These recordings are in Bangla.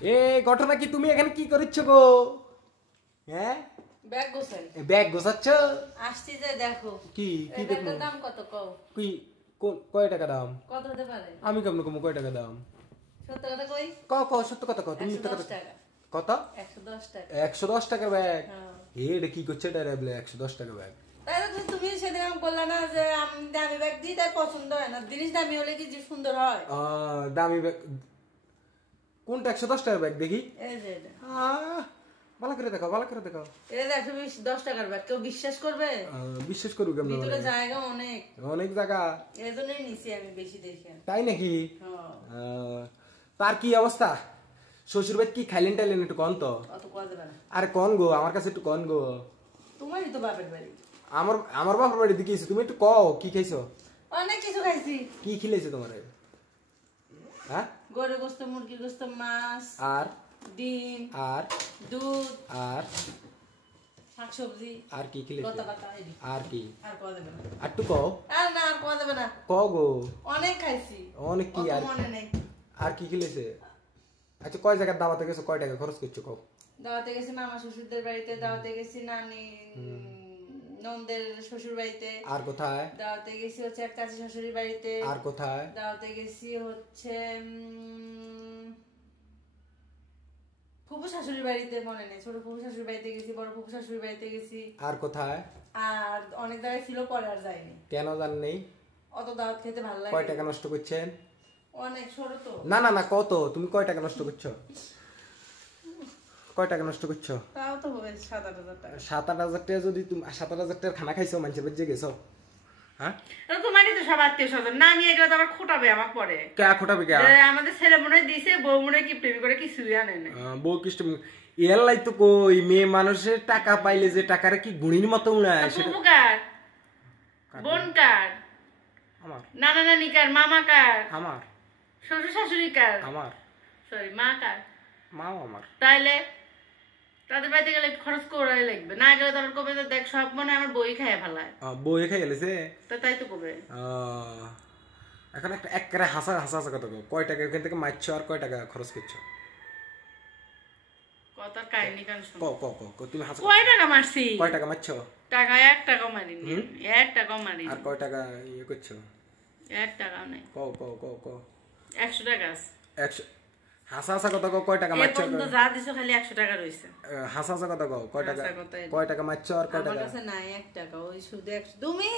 এ ঘটনা কি, তুমি এখানে কি করছ গো? হ্যাঁ, ব্যাগ গোছাই। ব্যাগ গোছাচ্ছ? আসছি যে দেখো কি কি এই দেখো? ব্যাগটার দাম কত কও? কি কয় টাকা দাম? কত হতে পারে? আমি কেমন কম কয় টাকা দাম? সত্য কথা কই? কও সত্য কথা কও, তুমি মিথ্যা 110 কথা। টাকা। কত? 110 টাকা। 110 টাকার ব্যাগ? হ্যাঁ। এটা কি করছে এটা বলে 110 টাকা ব্যাগ? তাই তো তুমি সেদিন আমি বললা না যে আমি দামি ব্যাগ দিই, তাই পছন্দ হয় না। জিনিস দামি হলে কি যে সুন্দর হয়? দামি ব্যাগ কোনটা? 110 টাকার ব্যাগ দেখি। এই যে এটা। ভালো করে দেখাও, ভালো করে দেখাও। এটা 110 টাকার ব্যাগ, কেউ বিশ্বাস করবে? বিশ্বাস করু কেমন? ভিতরে জায়গা অনেক, অনেক জায়গা। এই জন্যই নিছি আমি বেশি দেখে। তাই নাকি? হ্যাঁ। তার কি অবস্থা? শ্বশুর বাড়ি কি খাইলেন টাইলেন একটু কন তো। অত কোয়া যাবে না। আরে কন গো, আমার কাছে একটু কন গো। তোমারই তো বাপের বাড়ি। আমার বাপের বাড়ি দিকে তুমি একটু কও কি খাইছো? অনেক কিছু খাইছি। কি খিলাইছে তোমার? হ্যাঁ, গরুর গোস্ত, মুরগির গোস্ত, মাছ, আর ডিম, আর দুধ, আর শাকসবজি, আর কি খিলাইছে? লতা পাতা, এডি। আর কি? আর কোয়া যাবে না। আর একটু কও। আর না, আর কোয়া যাবে না। কও গো। অনেক খাইছি। অনেক কি? অত আর মনে নেই। আর কি খিলাইছে? আচ্ছা, কয় জায়গার দাওয়াতে গেছো, কয় টাকা খরচ করছো কও? দাওয়াতে গেছি মামা শ্বশুরদের বাড়িতে, দাওয়াতে গেছি নানি নন্দের শ্বশুর বাড়িতে, আর কোথায়? দাওয়াতে গেছি হচ্ছে এক চাচি শাশুড়ির বাড়িতে, আর কোথায়? দাওয়াতে গেছি হচ্ছে ফুফু শাশুড়ির বাড়িতে, মনে নেই। ছোট ফুফু শাশুড়ির বাড়িতে গেছি, বড় ফুফু শাশুড়ির বাড়িতে গেছি। আর কোথায়? আর অনেক জায়গায় ছিল, পরে আর যাইনি। কেন জান নেই? অত দাওয়াত খেতে ভালো লাগে। কয় টাকা নষ্ট করছেন? অনেক ছোট তো। না না না, কত? তুমি কয় টাকা নষ্ট করছো? কয় টাকা নষ্ট করছো? তাও তো হবে 7-8 হাজার টাকা। 7-8 হাজার টাকা? যদি তুমি 7-8 হাজার টাকার খানা খাইছো, মানুষের বাড়িতে গেছো? হ্যাঁ, তোমারই তো সব আত্মীয় স্বজন না নিয়ে গেলে তো আবার খোটাবে আমার পরে। কে খোটাবে কে? আমাদের ছেলে মনে দিছে, বউ মনে কি প্রেমী করে কিছুই আনে না। বউ কৃষ্ণ এলাই তো কই, মেয়ে মানুষের টাকা পাইলে যে টাকার কি গুণির মতো উড়ায় সেটা। কার? বোন কার? আমার। নানা নানি কার? মামা কার? আমার। শ্বশুর শাশুড়ি কার? আমার। সরি, মা কার? মাও আমার। তাইলে তাদের বাড়িতে গেলে খরচ করাই লাগবে, না গেলে তো আমার কবে যে দেখ সব মনে হয় আমার বই খাইয়া ফেলায়। বই খাই গেলেছে? তাই তো কবে। এখন একটা একেবারে হাসা হাসা হাসা কথা কও, কয় টাকা এখান থেকে মারছো আর কয় টাকা খরচ করছো? কথার কাহিনী কান শুনো। তুমি হাসা। কয় টাকা মারছি? কয় টাকা মারছো? টাকা 1 টাকাও মারিনি। 1 টাকাও মারিনি। আর কয় টাকা ইয়ে করছো? 1 টাকাও নাই। কও 100 টাকা আছে। 100? হাসা হাসা কথা কও, কয় টাকা মারছো? এখন তো যা দিছো খালি 100 টাকা রইছে। হাসা হাসা কথা কও, কয় টাকা? হাসা কথাই। কয় টাকা মারছো আর কয় আমার টাকা? কাছে নাই 1 টাকা, ওই শুধু 100। তুমি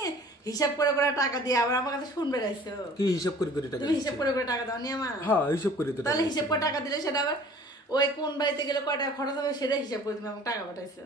হিসাব করে করে টাকা দিয়ে আবার আমার কাছে শুনবে রাইছো। কি হিসাব করে করে টাকা? তুমি হিসাব করে করে টাকা দাও নি আমার? হ্যাঁ, হিসাব করে তো। তাহলে হিসাব করে টাকা দিলে সেটা আবার ওই কোন বাড়িতে গেলে কয় টাকা খরচ হবে সেটা হিসাব করে তুমি আমাকে টাকা পাঠাইছো।